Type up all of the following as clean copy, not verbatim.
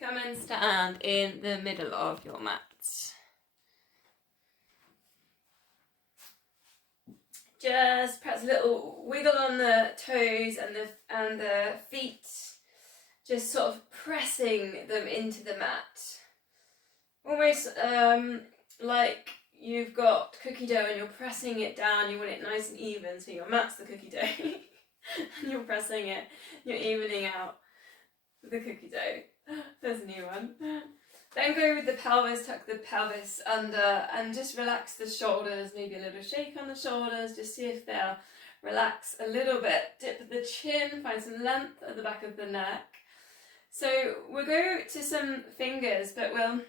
Come and stand in the middle of your mat. Just perhaps a little wiggle on the toes and the feet, just sort of pressing them into the mat. Almost like you've got cookie dough and you're pressing it down, you want it nice and even, so your mat's the cookie dough. And you're pressing it, you're evening out the cookie dough. There's a new one. Then go with the pelvis, tuck the pelvis under and just relax the shoulders, maybe a little shake on the shoulders, just see if they'll relax a little bit. Dip the chin, find some length at the back of the neck. So we'll go to some fingers, but we'll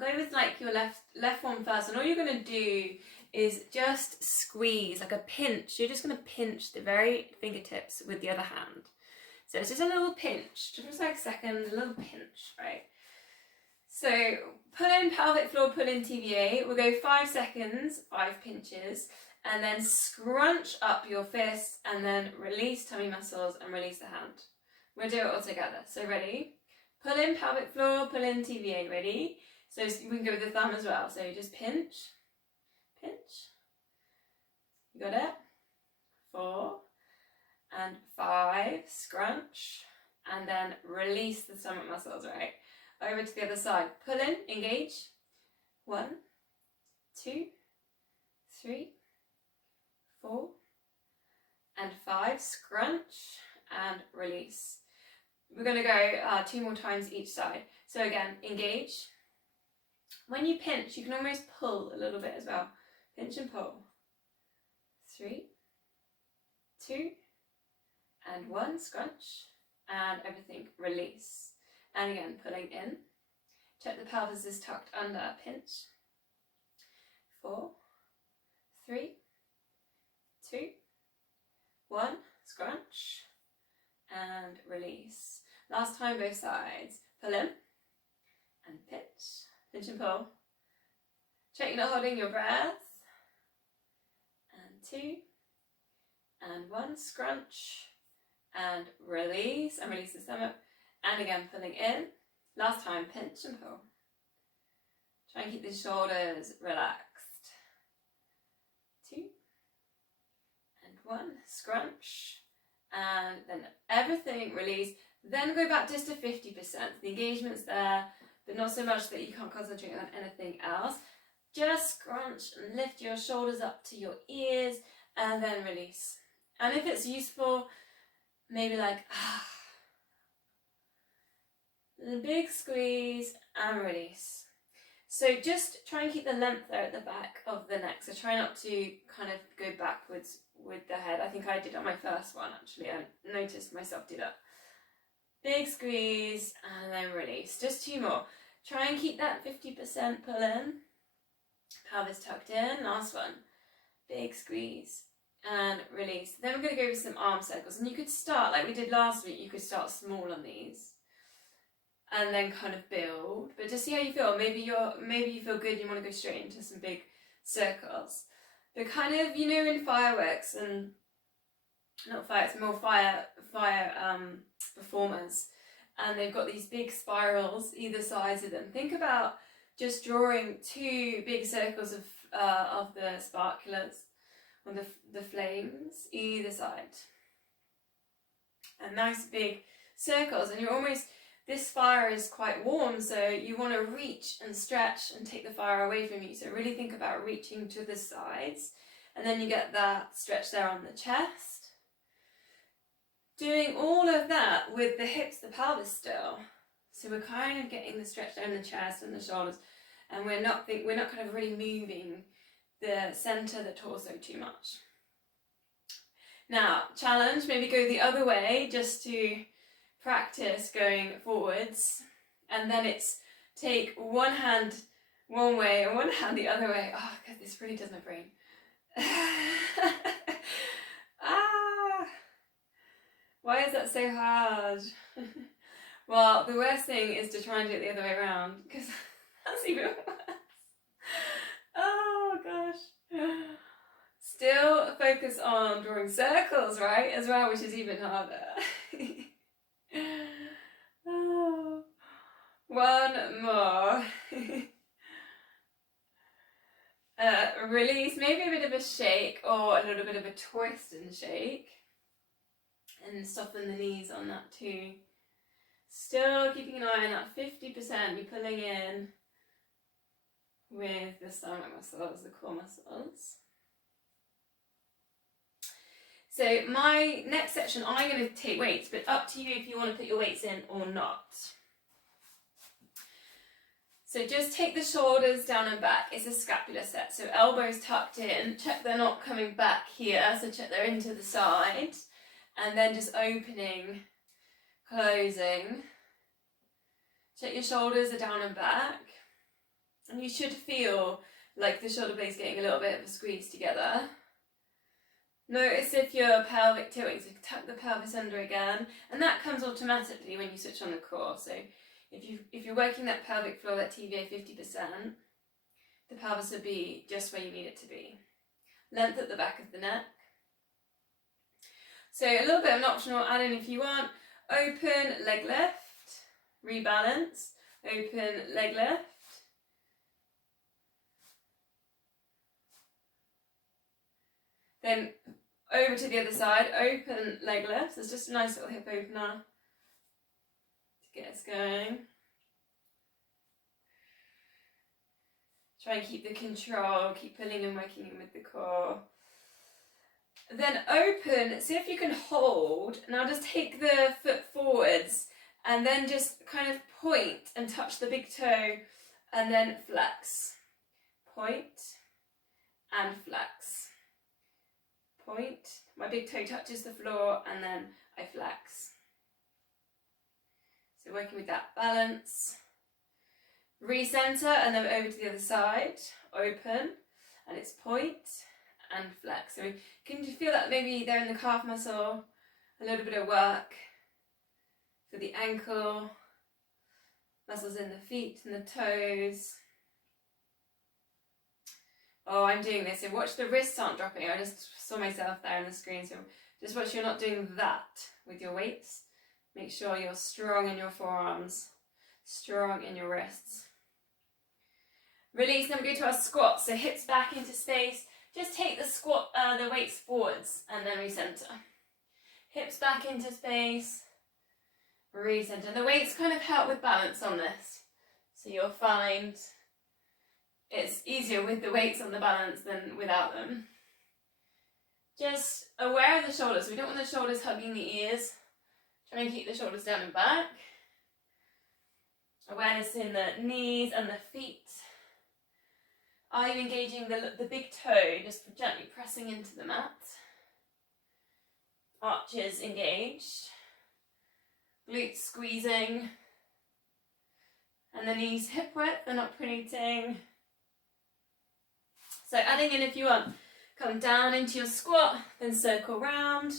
go with like your left one first, and all you're going to do is just squeeze, like a pinch. You're just going to pinch the very fingertips with the other hand. So it's just a little pinch, just like a second, a little pinch, right? So pull in pelvic floor, pull in TVA. We'll go 5 seconds, 5 pinches, and then scrunch up your fists and then release tummy muscles and release the hand. We'll do it all together. So ready? Pull in pelvic floor, pull in TVA. Ready? So we can go with the thumb as well. So just pinch, pinch. You got it? 4 and 5. Scrunch and then release the stomach muscles, right? Over to the other side. Pull in, engage. 1, 2, 3, 4, and 5. Scrunch and release. We're going to go 2 more times each side. So again, engage. When you pinch, you can almost pull a little bit as well. Pinch and pull. 3, 2, and 1. Scrunch and everything release. And again, pulling in. Check the pelvis is tucked under. Pinch. 4, 3, 2, 1. Scrunch and release. Last time, both sides. Pull in and pinch. Pinch and pull. Check you're not holding your breath. And 2 and 1. Scrunch and release. And release the stomach. And again, pulling in. Last time, pinch and pull. Try and keep the shoulders relaxed. 2 and 1. Scrunch. And then everything release. Then go back just to 50%. The engagement's there, but not so much that you can't concentrate on anything else. Just scrunch and lift your shoulders up to your ears and then release. And if it's useful, maybe like, a big squeeze and release. So just try and keep the length there at the back of the neck. So try not to kind of go backwards with the head. I think I did on my first one actually. I noticed myself do that. Big squeeze and then release. Just 2 more. Try and keep that 50% pull in. Pelvis tucked in. Last one. Big squeeze and release. Then we're going to go with some arm circles. And you could start, like we did last week, you could start small on these. And then kind of build, but just see how you feel. Maybe you feel good. You want to go straight into some big circles. But kind of, you know, in fireworks and not fireworks, more fire performers, and they've got these big spirals either sides of them. Think about just drawing 2 big circles of the sparklers or the flames either side, and nice big circles, and you're almost. This fire is quite warm, so you want to reach and stretch and take the fire away from you. So really think about reaching to the sides, and then you get that stretch there on the chest. Doing all of that with the hips, the pelvis still. So we're kind of getting the stretch down the chest and the shoulders, and we're not kind of really moving the center, the torso too much. Now, challenge, maybe go the other way just to practice going forwards, and then it's take one hand one way and one hand the other way. Oh god, this really does my brain. Why is that so hard? Well, the worst thing is to try and do it the other way around, because that's even worse. Oh gosh. Still focus on drawing circles, right, as well, which is even harder. Oh. release, maybe a bit of a shake or a little bit of a twist and shake. And soften the knees on that too. Still keeping an eye on that 50%, you're pulling in with the stomach muscles, the core muscles. So my next section, I'm going to take weights, but up to you if you want to put your weights in or not. So just take the shoulders down and back. It's a scapular set, so elbows tucked in. Check they're not coming back here, so check they're into the side. And then just opening, closing. Check your shoulders are down and back. And you should feel like the shoulder blades getting a little bit of a squeeze together. Notice if your pelvic tilting, so tuck the pelvis under again, and that comes automatically when you switch on the core. So if you're working that pelvic floor, that TVA 50%, the pelvis will be just where you need it to be. Length at the back of the neck. So a little bit of an optional add-in if you want. Open leg lift, rebalance, open leg lift. Then over to the other side, open leg lifts. It's just a nice little hip opener to get us going. Try and keep the control, keep pulling and working in with the core. Then open, see if you can hold. Now just take the foot forwards and then just kind of point and touch the big toe and then flex. Point and flex. Point, my big toe touches the floor and then I flex. So working with that balance. Recenter and then over to the other side, open, and it's point and flex. So can you feel that maybe there in the calf muscle, a little bit of work for the ankle, muscles in the feet and the toes. Oh, I'm doing this. So watch the wrists aren't dropping. I just saw myself there on the screen. So just watch you're not doing that with your weights. Make sure you're strong in your forearms, strong in your wrists. Release, then we go to our squat. So hips back into space. Just take the squat, the weights forwards and then recenter. Hips back into space, recenter. The weights kind of help with balance on this. So you'll find it's easier with the weights on the balance than without them. Just aware of the shoulders. We don't want the shoulders hugging the ears. Try and keep the shoulders down and back. Awareness in the knees and the feet. Are you engaging the big toe, just gently pressing into the mat? Arches engaged. Glutes squeezing. And the knees hip width, they're not pronating. So adding in if you want. Come down into your squat, then circle round.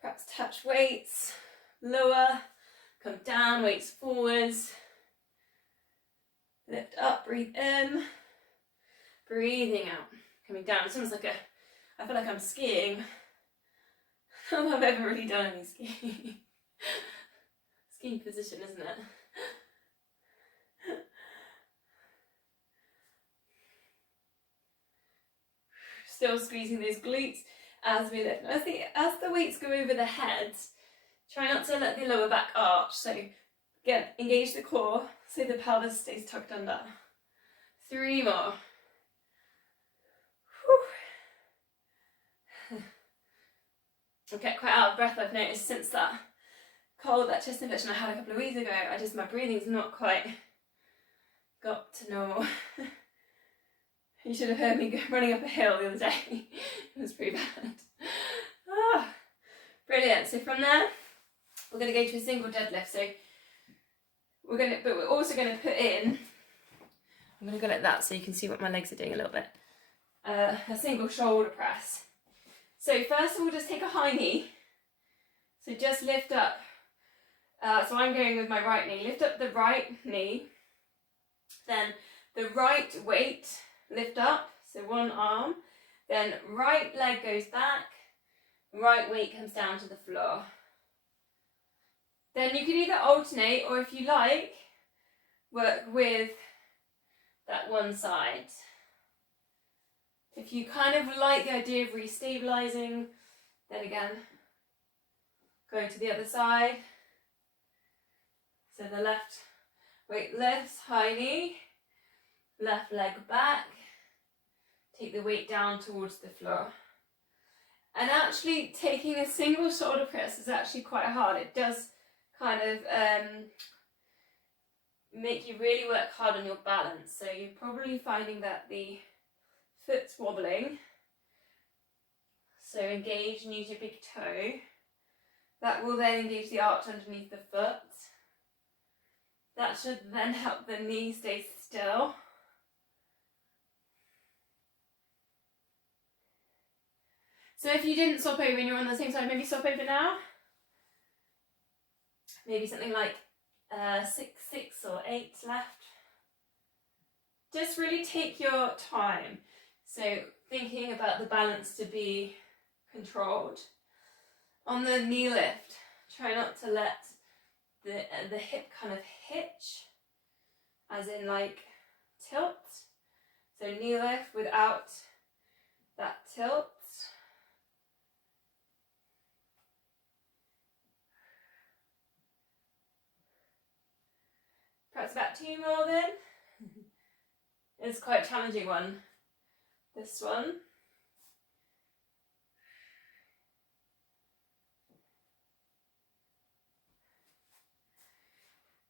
Perhaps touch weights. Lower. Come down, weights forwards. Lift up, breathe in. Breathing out, coming down. It's almost like I feel like I'm skiing. I don't know if I've ever really done any skiing. Skiing position, isn't it? Still squeezing those glutes as we lift. As the weights go over the head, try not to let the lower back arch. So again, engage the core so the pelvis stays tucked under. 3 more. I get quite out of breath, I've noticed, since that chest infection I had a couple of weeks ago. My breathing's not quite got to normal. You should have heard me running up a hill the other day. It was pretty bad. Brilliant. So from there, we're going to go to a single deadlift. So we're also going to put in, I'm going to go like that so you can see what my legs are doing a little bit. A single shoulder press. So first we'll just take a high knee. So just lift up. So I'm going with my right knee. Lift up the right knee. Then the right weight, lift up. So one arm. Then right leg goes back. Right weight comes down to the floor. Then you can either alternate, or if you like, work with that one side. If you kind of like the idea of restabilizing, then again, go to the other side. So the left weight lifts, high knee, left leg back, take the weight down towards the floor. And actually taking a single shoulder press is actually quite hard. It does kind of make you really work hard on your balance. So you're probably finding that the foot's wobbling. So engage and use your big toe. That will then engage the arch underneath the foot. That should then help the knee stay still. So if you didn't swap over and you're on the same side, maybe swap over now. Maybe something like 6 or 8 left. Just really take your time. So thinking about the balance to be controlled. On the knee lift, try not to let the hip kind of hitch, as in like tilt. So knee lift without that tilt. Perhaps about 2 more then. It's quite a challenging one, this one.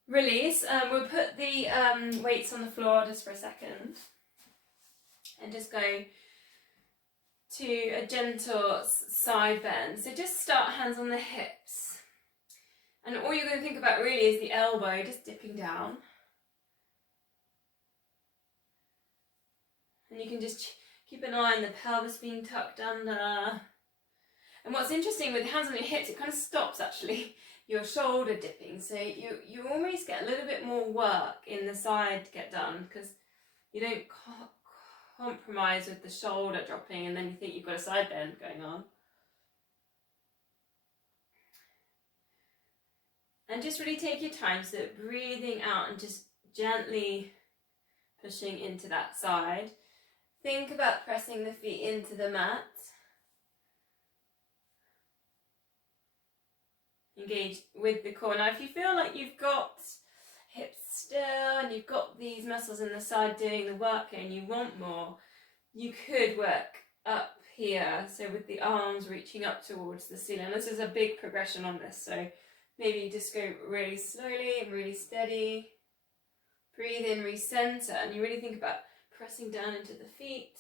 Release. We'll put the weights on the floor just for a second and just go to a gentle side bend. So just start hands on the hips. And all you're going to think about really is the elbow just dipping down. And you can just keep an eye on the pelvis being tucked under. And what's interesting with hands on your hips, it kind of stops actually your shoulder dipping. So you almost get a little bit more work in the side to get done, because you don't compromise with the shoulder dropping and then you think you've got a side bend going on. And just really take your time, so breathing out and just gently pushing into that side. Think about pressing the feet into the mat. Engage with the core. Now if you feel like you've got hips still and you've got these muscles in the side doing the work and you want more, you could work up here, so with the arms reaching up towards the ceiling. This is a big progression on this, so maybe you just go really slowly and really steady. Breathe in, recenter, and you really think about pressing down into the feet,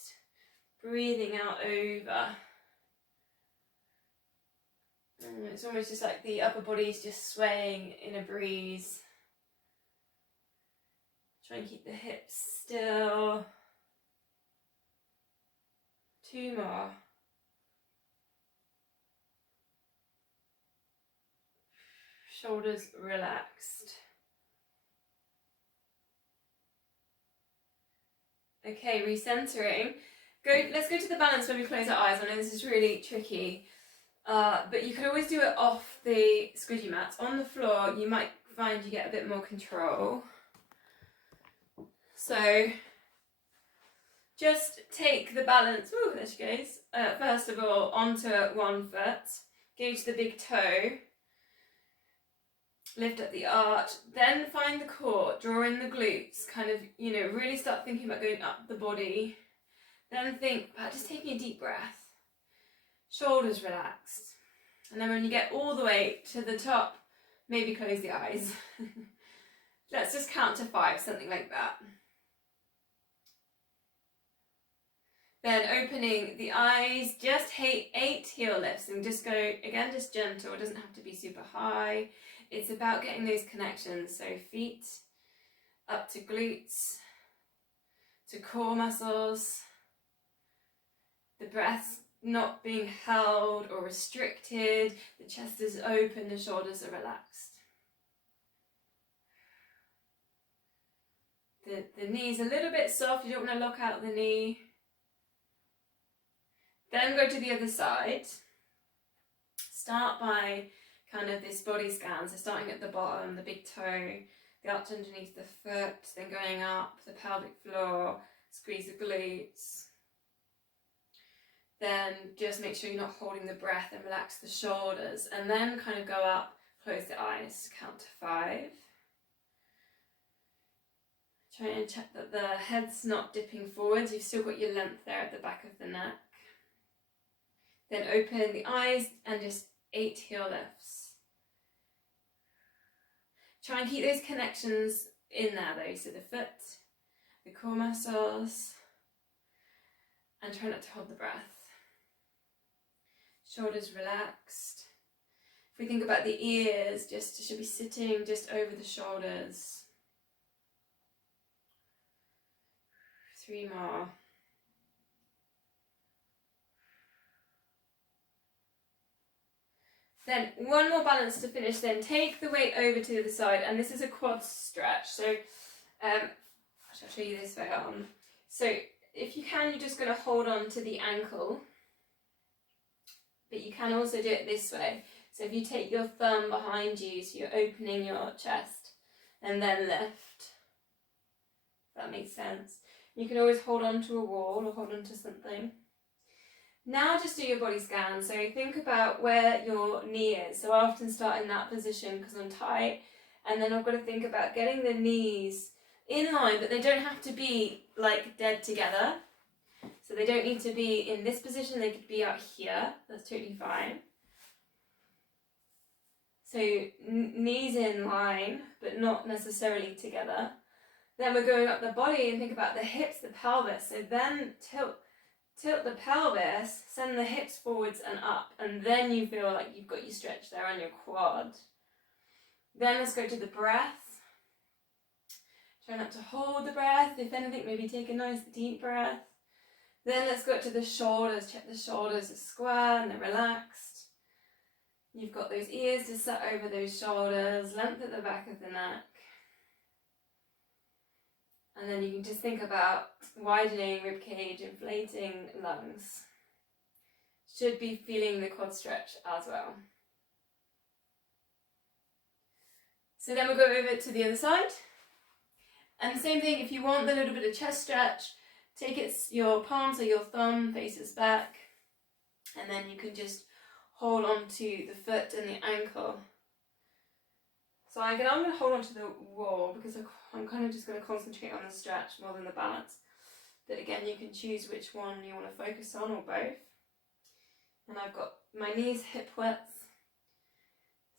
breathing out over. And it's almost just like the upper body is just swaying in a breeze. Try and keep the hips still. 2 more. Shoulders relaxed. Okay, recentering. Let's go to the balance when we close our eyes. I know this is really tricky, but you can always do it off the squidgy mats. On the floor, you might find you get a bit more control. So just take the balance, ooh, there she goes, first of all, onto one foot, gauge the big toe, lift up the arch, then find the core, draw in the glutes, kind of, really start thinking about going up the body. Then think about just taking a deep breath, shoulders relaxed. And then when you get all the way to the top, maybe close the eyes. Let's just count to 5, something like that. Then opening the eyes, just 8 heel lifts, and just go, again, just gentle. It doesn't have to be super high. It's about getting those connections. So feet up to glutes, to core muscles, the breath not being held or restricted, the chest is open, the shoulders are relaxed. The knee's a little bit soft, you don't want to lock out the knee. Then go to the other side. Start by kind of this body scan, so starting at the bottom, the big toe, the arch underneath the foot, then going up the pelvic floor, squeeze the glutes. then just make sure you're not holding the breath and relax the shoulders, and then kind of go up, close the eyes, count to 5. Try and check that the head's not dipping forwards, you've still got your length there at the back of the neck. Then open the eyes and just 8 heel lifts. Try and keep those connections in there though, so the foot, the core muscles, and try not to hold the breath. Shoulders relaxed. If we think about the ears, just should be sitting just over the shoulders. 3 more. Then one more balance to finish, then take the weight over to the other side, and this is a quad stretch. So I'll show you this way on. So if you can, you're just going to hold on to the ankle, but you can also do it this way. So if you take your thumb behind you, so you're opening your chest, and then lift. If that makes sense. You can always hold on to a wall or hold on to something. Now just do your body scan. So think about where your knee is. So I often start in that position because I'm tight, and then I've got to think about getting the knees in line, but they don't have to be like dead together. So they don't need to be in this position, they could be out here. That's totally fine. So knees in line, but not necessarily together. Then we're going up the body and think about the hips, the pelvis. So then tilt the pelvis, send the hips forwards and up, and then you feel like you've got your stretch there on your quad. Then let's go to the breath. Try not to hold the breath. If anything, maybe take a nice deep breath. Then let's go to the shoulders. Check the shoulders are square and they're relaxed. You've got those ears to sit over those shoulders, length at the back of the neck. And then you can just think about widening rib cage, inflating lungs. Should be feeling the quad stretch as well. So then we'll go over to the other side. And same thing, if you want a little bit of chest stretch, take your palms or your thumb faces back, and then you can just hold on to the foot and the ankle. So I'm going to hold on to the wall because I'm kind of just going to concentrate on the stretch more than the balance. But again, you can choose which one you want to focus on or both. And I've got my knees hip width.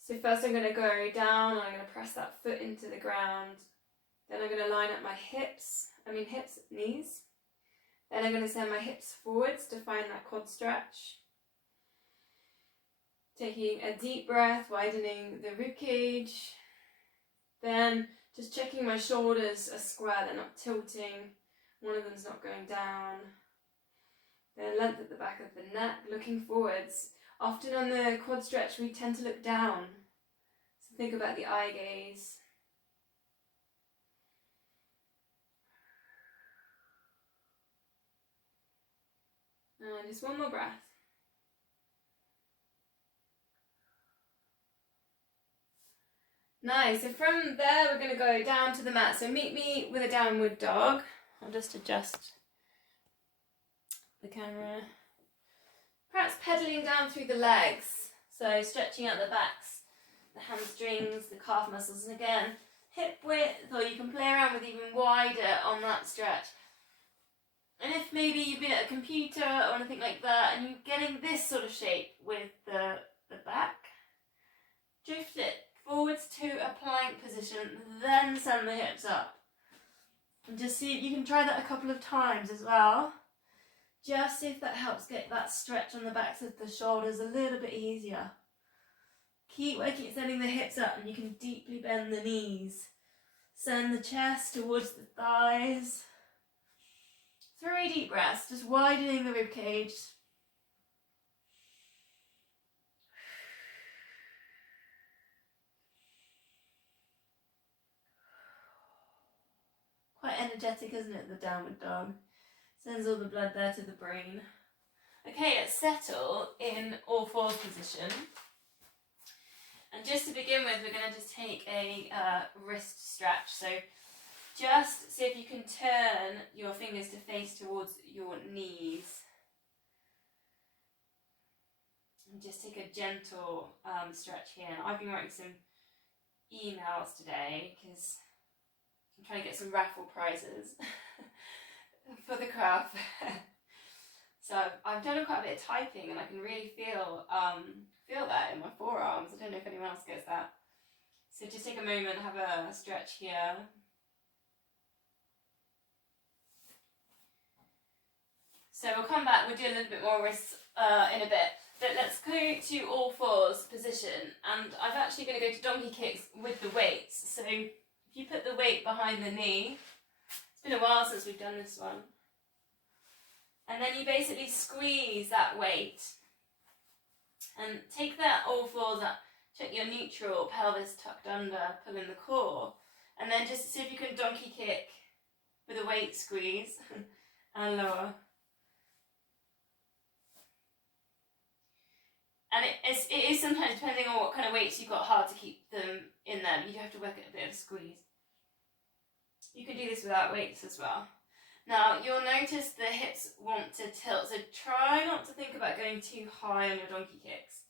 So first I'm going to go down and I'm going to press that foot into the ground. Then I'm going to line up my knees. Then I'm going to send my hips forwards to find that quad stretch. Taking a deep breath, widening the rib cage. Then just checking my shoulders are square, they're not tilting. One of them's not going down. Then length at the back of the neck, looking forwards. Often on the quad stretch we tend to look down. So think about the eye gaze. And just one more breath. Nice, so from there we're going to go down to the mat. So meet me with a downward dog. I'll just adjust the camera. Perhaps pedaling down through the legs. So stretching out the backs, the hamstrings, the calf muscles, and again, hip width, or you can play around with even wider on that stretch. And if maybe you've been at a computer or anything like that and you're getting this sort of shape with the back, drift it forwards to a plank position, then send the hips up. And just see, you can try that a couple of times as well. Just see if that helps get that stretch on the backs of the shoulders a little bit easier. Keep working at sending the hips up, and you can deeply bend the knees. Send the chest towards the thighs. 3 deep breaths, just widening the rib cage. Quite energetic, isn't it, the downward dog? Sends all the blood there to the brain. Okay, let's settle in all fours position. And just to begin with, we're going to just take a wrist stretch. So just see if you can turn your fingers to face towards your knees. And just take a gentle stretch here. And I've been writing some emails today because I'm trying to get some raffle prizes for the craft. So I've done quite a bit of typing, and I can really feel that in my forearms. I don't know if anyone else gets that. So just take a moment, have a stretch here. So we'll come back, we'll do a little bit more wrists in a bit. But let's go to all fours position, and I'm actually going to go to donkey kicks with the weights. So if you put the weight behind the knee, it's been a while since we've done this one. And then you basically squeeze that weight and take that all fours up, check your neutral, pelvis tucked under, pull in the core. And then just see if you can donkey kick with a weight squeeze and lower. And it is sometimes, depending on what kind of weights you've got, hard to keep them in there. You do have to work at a bit of a squeeze. You can do this without weights as well. Now, you'll notice the hips want to tilt, so try not to think about going too high on your donkey kicks.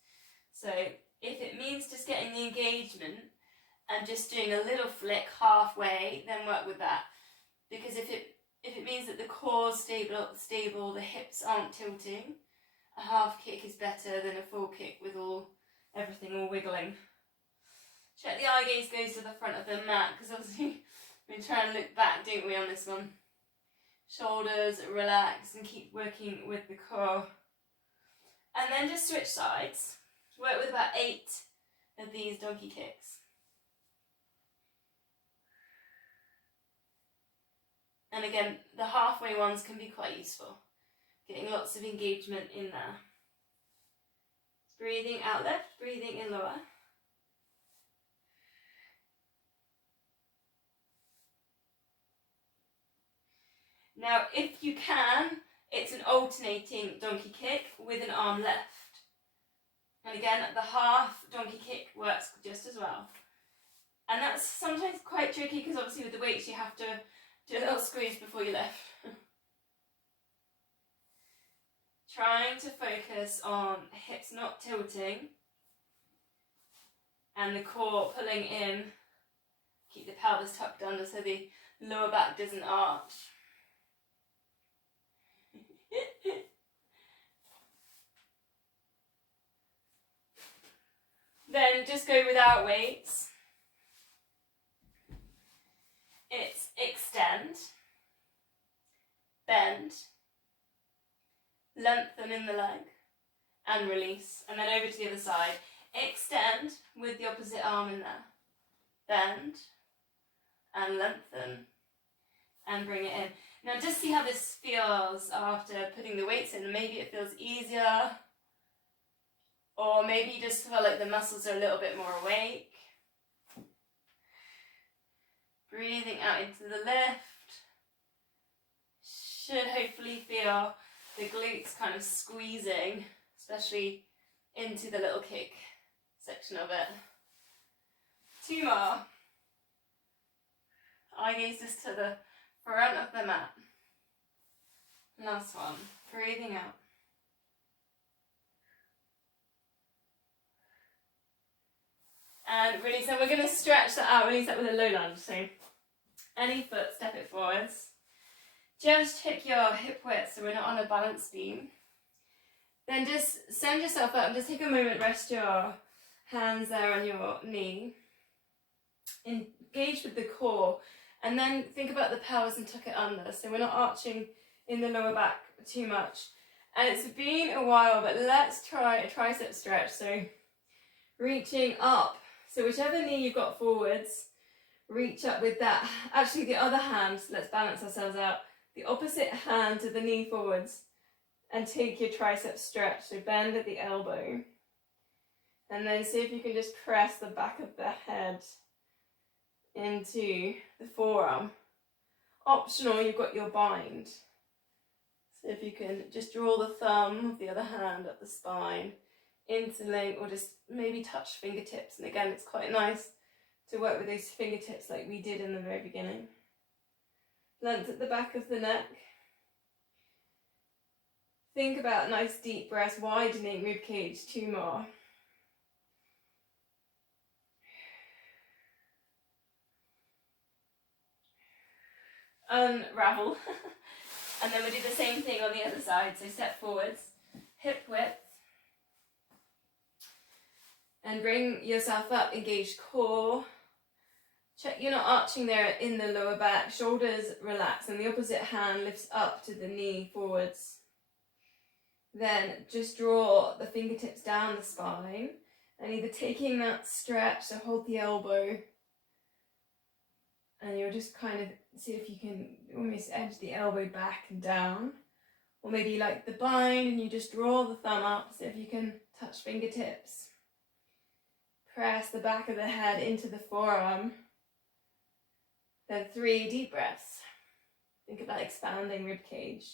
So if it means just getting the engagement and just doing a little flick halfway, then work with that. Because if it means that the core's stable, the hips aren't tilting, a half kick is better than a full kick with everything all wiggling. Check the eye gaze goes to the front of the mat, because obviously we try and look back, don't we, on this one. Shoulders relax and keep working with the core. And then just switch sides. Work with about 8 of these donkey kicks. And again, the halfway ones can be quite useful. Getting lots of engagement in there. Breathing out left, breathing in lower. Now, if you can, it's an alternating donkey kick with an arm left. And again, the half donkey kick works just as well. And that's sometimes quite tricky because obviously with the weights you have to do a little squeeze before you lift. Trying to focus on hips not tilting and the core pulling in. Keep the pelvis tucked under so the lower back doesn't arch. Then just go without weights. It's extend, bend, lengthen in the leg, and release. And then over to the other side. Extend with the opposite arm in there. Bend, and lengthen, and bring it in. Now just see how this feels after putting the weights in. Maybe it feels easier, or maybe you just feel like the muscles are a little bit more awake. Breathing out into the lift. Should hopefully feel the glutes kind of squeezing, especially into the little kick section of it. 2 more. Eye gaze just to the front of the mat. Last one. Breathing out. And release. And we're going to stretch that out. Release that with a low lunge. So any foot, step it forwards. Just check your hip width so we're not on a balance beam. Then just send yourself up and just take a moment, rest your hands there on your knee. Engage with the core. And then think about the pelvis and tuck it under. So we're not arching in the lower back too much. And it's been a while, but let's try a tricep stretch. So reaching up. So whichever knee you've got forwards, reach up with that. Actually, the other hand, let's balance ourselves out. The opposite hand to the knee forwards. And take your tricep stretch. So bend at the elbow. And then see if you can just press the back of the head into the forearm. Optional, you've got your bind. So if you can just draw the thumb of the other hand up the spine, interlink, or just maybe touch fingertips. And again, it's quite nice to work with those fingertips like we did in the very beginning. Length at the back of the neck. think about nice deep breaths, widening rib cage. 2 more. Unravel. And then we'll do the same thing on the other side. So step forwards, hip width. And bring yourself up, engage core. Check you're not arching there in the lower back. Shoulders relax and the opposite hand lifts up to the knee forwards. Then just draw the fingertips down the spine and either taking that stretch, so hold the elbow, and you'll just kind of see if you can almost edge the elbow back and down. Or maybe you like the bind and you just draw the thumb up, so if you can touch fingertips. Press the back of the head into the forearm. Then 3 deep breaths. Think about expanding rib cage.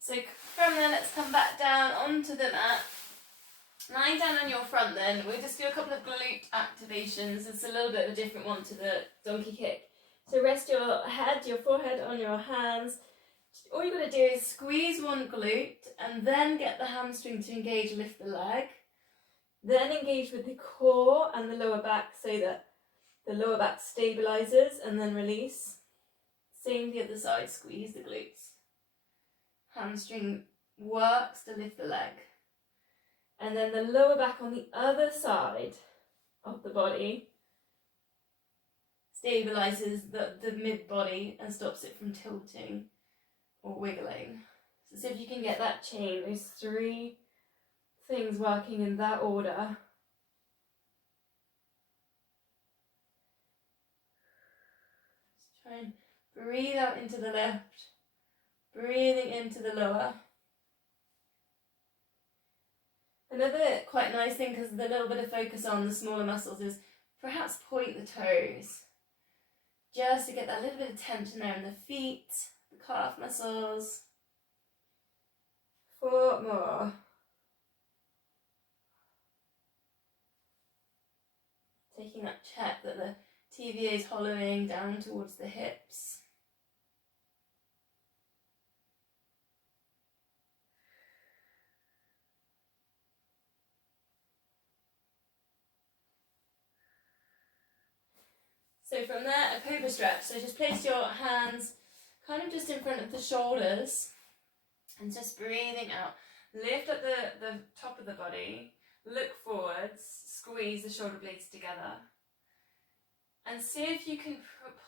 So from there, let's come back down onto the mat. Lying down on your front then, we'll just do a couple of glute activations. It's a little bit of a different one to the donkey kick. So rest your head, your forehead on your hands. All you've got to do is squeeze one glute and then get the hamstring to engage, lift the leg. Then engage with the core and the lower back so that the lower back stabilizes and then release. Same the other side, squeeze the glutes. Hamstring works to lift the leg. And then the lower back on the other side of the body stabilizes the mid-body and stops it from tilting or wiggling. So see if you can get that chain, those 3 things working in that order. Just try and breathe out into the left, breathing into the lower. Another quite nice thing, because there's a little bit of focus on the smaller muscles, is perhaps point the toes. Just to get that little bit of tension there in the feet, the calf muscles. 4 more. Taking that check that the TVA is hollowing down towards the hips. So from there, a cobra stretch. So just place your hands kind of just in front of the shoulders and just breathing out. Lift up the top of the body, look forwards, squeeze the shoulder blades together. And see if you can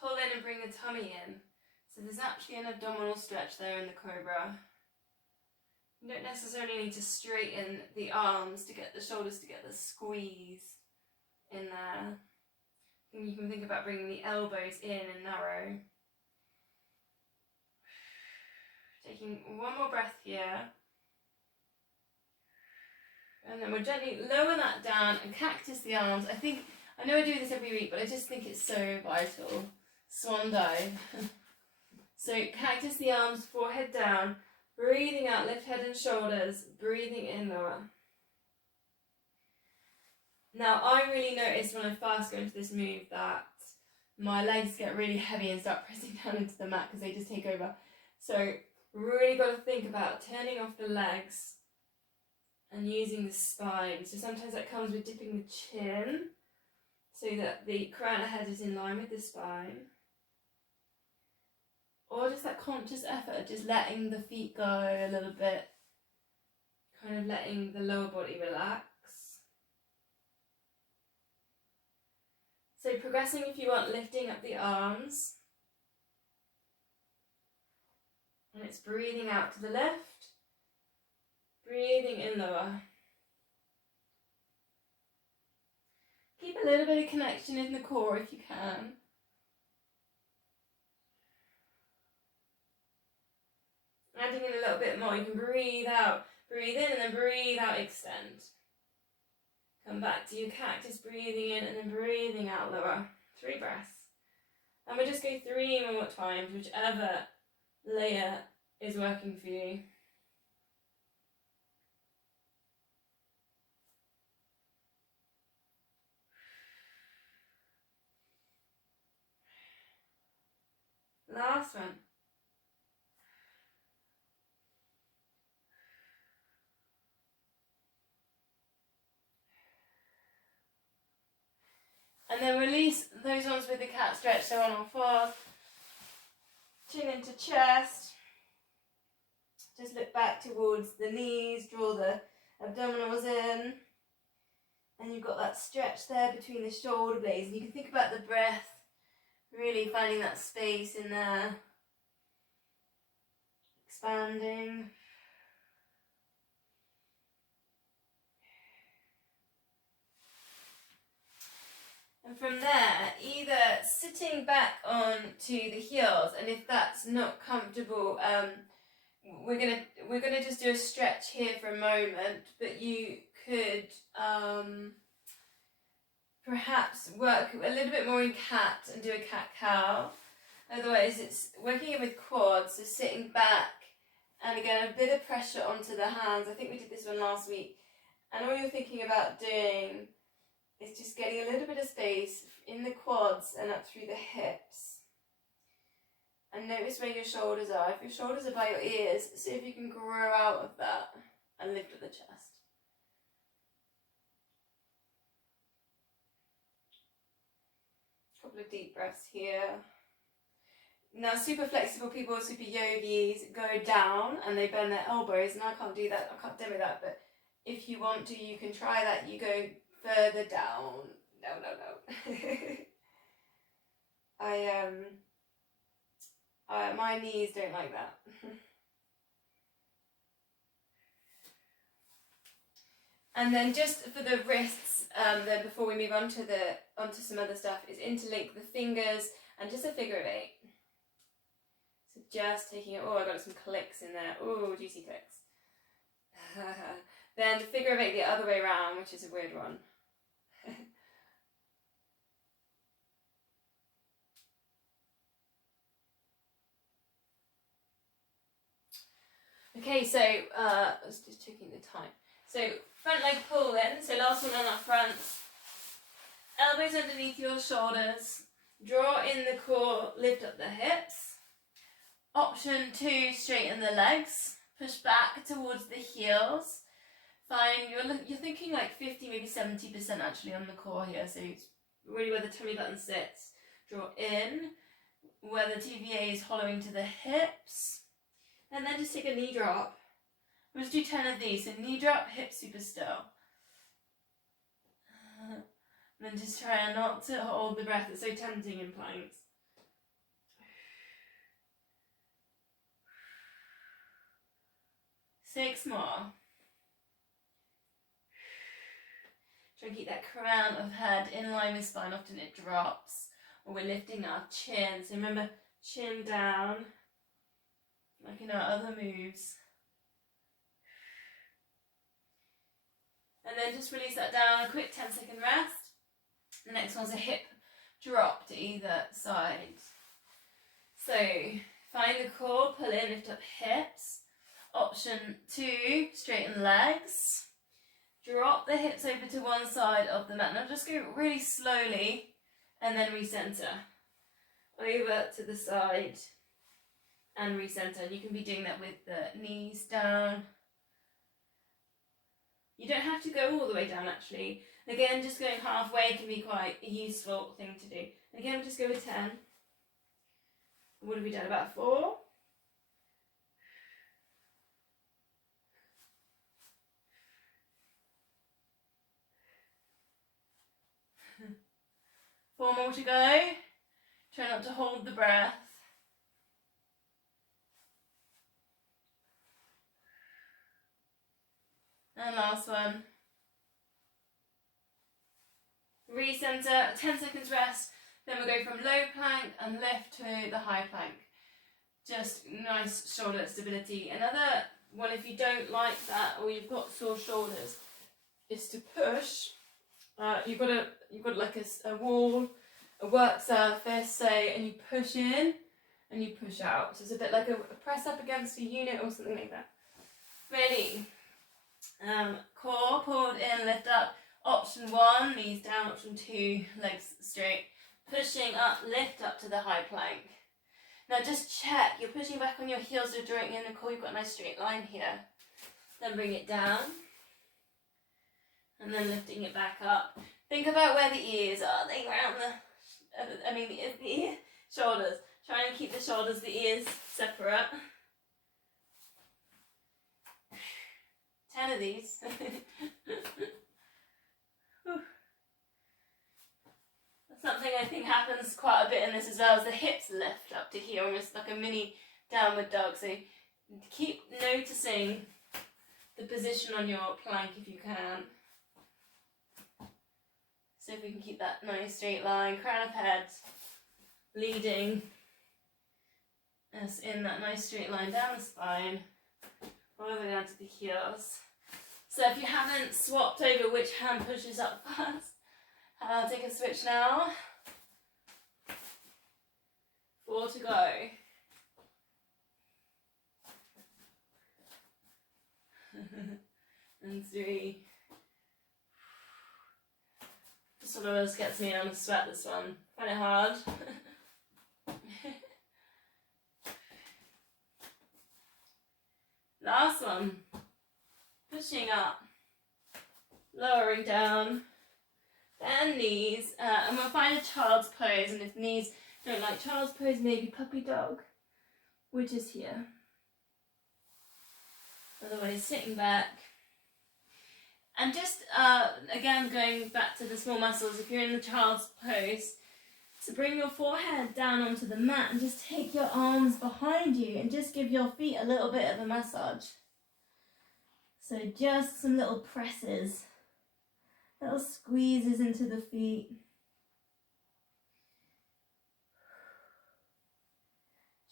pull in and bring the tummy in. So there's actually an abdominal stretch there in the cobra. You don't necessarily need to straighten the arms to get the shoulders to get the squeeze in there. And you can think about bringing the elbows in and narrow. Taking one more breath here. And then we'll gently lower that down and cactus the arms. I know I do this every week, but I just think it's so vital. Swan dive. So cactus the arms, forehead down, breathing out, lift head and shoulders, breathing in lower. Now, I really noticed when I first go into this move that my legs get really heavy and start pressing down into the mat because they just take over. So, really got to think about turning off the legs and using the spine. So sometimes that comes with dipping the chin so that the crown of head is in line with the spine. Or just that conscious effort, just letting the feet go a little bit, kind of letting the lower body relax. So progressing if you want, lifting up the arms. And it's breathing out to the left, breathing in lower. Keep a little bit of connection in the core if you can. Adding in a little bit more, you can breathe out, breathe in and then breathe out, extend. Come back to your cactus, breathing in and then breathing out lower. 3 breaths. And we'll just go 3 more times, whichever layer is working for you. Last one. And then release those ones with the cat stretch, so on all fours. Chin into chest. Just look back towards the knees, draw the abdominals in. And you've got that stretch there between the shoulder blades. And you can think about the breath, really finding that space in there. Expanding. And from there, either sitting back onto the heels, and if that's not comfortable, we're gonna just do a stretch here for a moment. But you could perhaps work a little bit more in cat and do a cat-cow. Otherwise, it's working in with quads, so sitting back, and again a bit of pressure onto the hands. I think we did this one last week, and all you're thinking about doing is just getting a little bit of space in the quads and up through the hips. And notice where your shoulders are. If your shoulders are by your ears, see if you can grow out of that and lift up the chest. Couple of deep breaths here. Now, super flexible people, super yogis, go down and they bend their elbows, and I can't do that, I can't demo that, but if you want to, you can try that. You go further down. No. My knees don't like that. And then just for the wrists, then before we move on to onto some other stuff, is interlink the fingers and just a figure of 8. So just taking it. Oh, I got some clicks in there. Oh, juicy clicks. Then figure of 8 the other way around, which is a weird one. Okay, so I was just checking the time. So front leg pull in. So last one on our front. Elbows underneath your shoulders. Draw in the core, lift up the hips. Option 2, straighten the legs. Push back towards the heels. Find you're thinking like 50, maybe 70% actually on the core here. So it's really where the tummy button sits. Draw in, where the TVA is hollowing to the hips. And then just take a knee drop. We'll just do 10 of these. So knee drop, hips super still. And then just try not to hold the breath. It's so tempting in planks. Six more. Try and keep that crown of head in line with spine. Often it drops. Or we're lifting our chin. So remember, chin down. Like in our other moves. And then just release that down, a quick 10-second rest. The next one's a hip drop to either side. So find the core, pull in, lift up hips. Option 2, straighten legs. Drop the hips over to one side of the mat. Now just go really slowly and then recenter. Over to the side. And recenter, and you can be doing that with the knees down. You don't have to go all the way down actually. Again, just going halfway can be quite a useful thing to do. And again, we'll just go with 10. What have we done? About 4? Four more to go. Try not to hold the breath. And last one. Recenter, 10 seconds rest. Then we'll go from low plank and lift to the high plank. Just nice shoulder stability. Another one, if you don't like that or you've got sore shoulders, is to push. You've got like a wall, a work surface, say, and you push in and you push out. So it's a bit like a press up against a unit or something like that. Ready. Core pulled in, lift up. Option 1, knees down. Option 2, legs straight. Pushing up, lift up to the high plank. Now just check, you're pushing back on your heels, you're drawing in the core, you've got a nice straight line here. Then bring it down. And then lifting it back up. Think about where the ears are. Think around the ear, shoulders. Try and keep the shoulders, the ears separate. 10 of these. Something I think happens quite a bit in this as well is the hips lift up to here, almost like a mini downward dog. So keep noticing the position on your plank if you can. So if we can keep that nice straight line, crown of head leading us in that nice straight line down the spine, all the way down to the heels. So if you haven't swapped over which hand pushes up first, I'll take a switch now. 4 to go. And 3. This one always gets me on a sweat, this one. Find it hard. Last one. Pushing up. Lowering down. Bend knees. And we'll find a child's pose. And if knees don't like child's pose, maybe puppy dog, which is here. Otherwise, sitting back. And just, again, going back to the small muscles, if you're in the child's pose, so bring your forehead down onto the mat and just take your arms behind you and just give your feet a little bit of a massage. So just some little presses, little squeezes into the feet.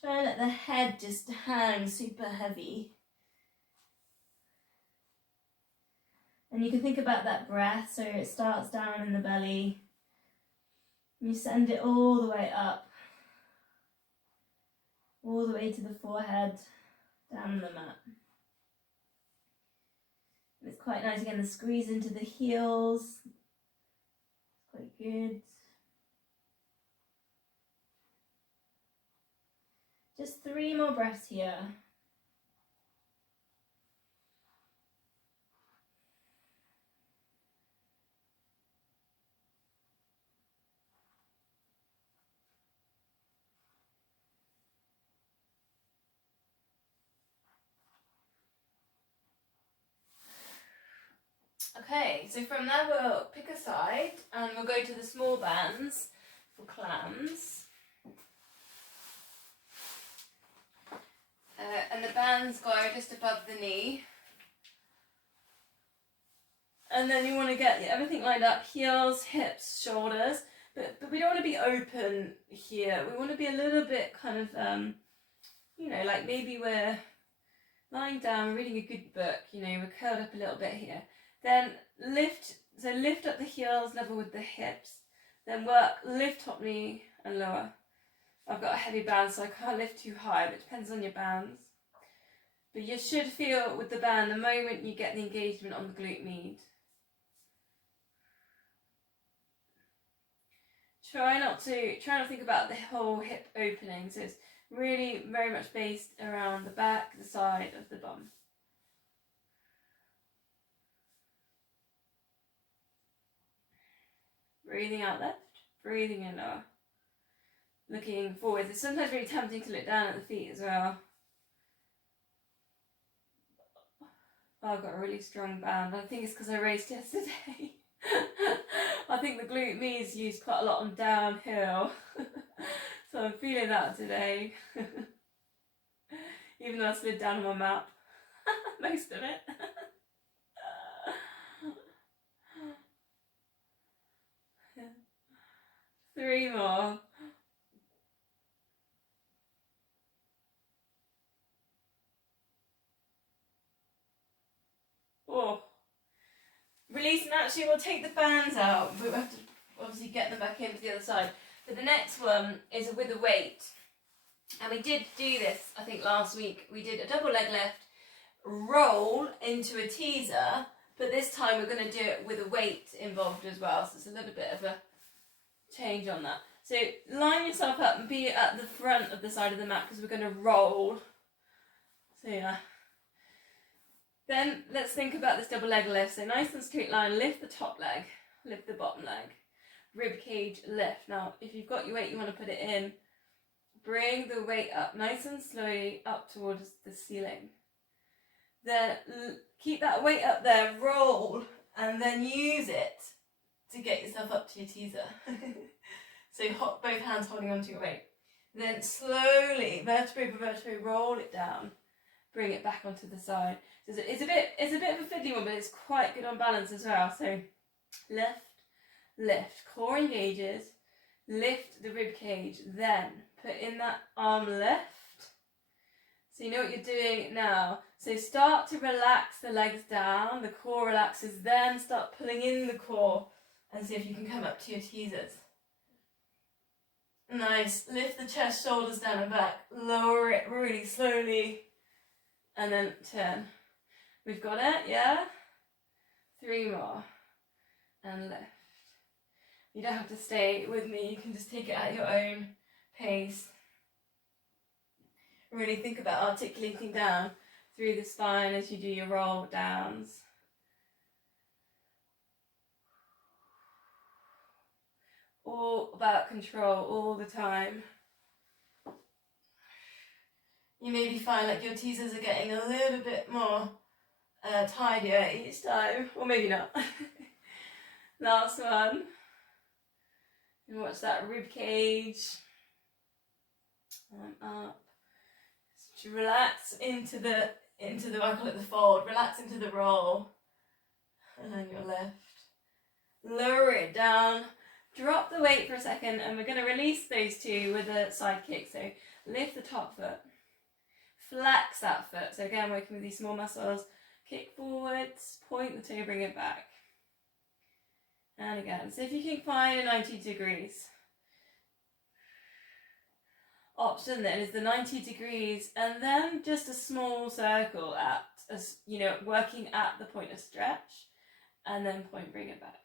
Try and let the head just hang super heavy. And you can think about that breath, so it starts down in the belly. You send it all the way up, all the way to the forehead, down the mat. And it's quite nice, again, the squeeze into the heels. It's quite good. Just 3 more breaths here. Okay, so from there we'll pick a side and we'll go to the small bands for clams. And the bands go just above the knee. And then you want to get everything lined up, heels, hips, shoulders, but we don't want to be open here. We want to be a little bit kind of, you know, like maybe we're lying down, reading a good book, you know, we're curled up a little bit here. Then lift up the heels level with the hips. Then work, lift top knee and lower. I've got a heavy band, so I can't lift too high, but it depends on your bands. But you should feel with the band the moment you get the engagement on the glute med. Try not to think about the whole hip opening. So it's really very much based around the back, the side of the bum. Breathing out left, breathing in lower. Looking forward. It's sometimes really tempting to look down at the feet as well. Oh, I've got a really strong band. I think it's because I raced yesterday. I think the glute med is used quite a lot on downhill. So I'm feeling that today. Even though I slid down on my map. Most of it. 3 more. Oh. Release, and actually we'll take the bands out. We'll have to obviously get them back into the other side. But the next one is with a weight. And we did do this, I think, last week. We did a double leg lift, roll into a teaser, but this time we're going to do it with a weight involved as well. So it's a little bit of a change on that. So line yourself up and be at the front of the side of the mat because we're going to roll. So yeah. Then let's think about this double leg lift. So nice and straight line, lift the top leg, lift the bottom leg. Rib cage lift. Now, if you've got your weight, you want to put it in. Bring the weight up nice and slowly up towards the ceiling. Then keep that weight up there, roll, and then use it to get yourself up to your teaser. So both hands holding onto your weight. Then slowly, vertebrae by vertebrae, roll it down. Bring it back onto the side. So it's a bit of a fiddly one, but it's quite good on balance as well. So lift, lift, core engages, lift the rib cage, then put in that arm lift. So you know what you're doing now. So start to relax the legs down, the core relaxes, then start pulling in the core and see if you can come up to your teasers. Nice, lift the chest, shoulders down and back, lower it really slowly and then turn. We've got it, yeah? 3 more and lift. You don't have to stay with me, you can just take it at your own pace. Really think about articulating down through the spine as you do your roll downs. All about control all the time. You maybe find like your teasers are getting a little bit more tidier each time, or maybe not. Last one. And watch that rib cage. Up. Just relax into the I call it the fold. Relax into the roll, and then your lift. Lower it down. Drop the weight for a second, and we're going to release those two with a side kick. So lift the top foot, flex that foot. So again, working with these small muscles. Kick forwards, point the toe, bring it back. And again, so if you can find a 90 degrees. Option then is the 90 degrees and then just a small circle at, working at the point of stretch and then point, bring it back.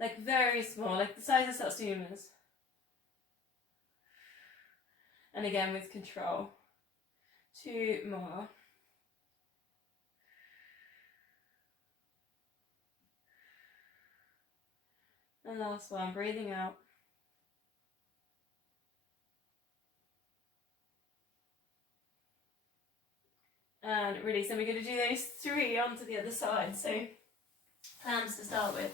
Like very small, like the size of satsumas. And again with control. 2 more. And last one, breathing out. And release. And we're going to do those 3 onto the other side. So, plans to start with.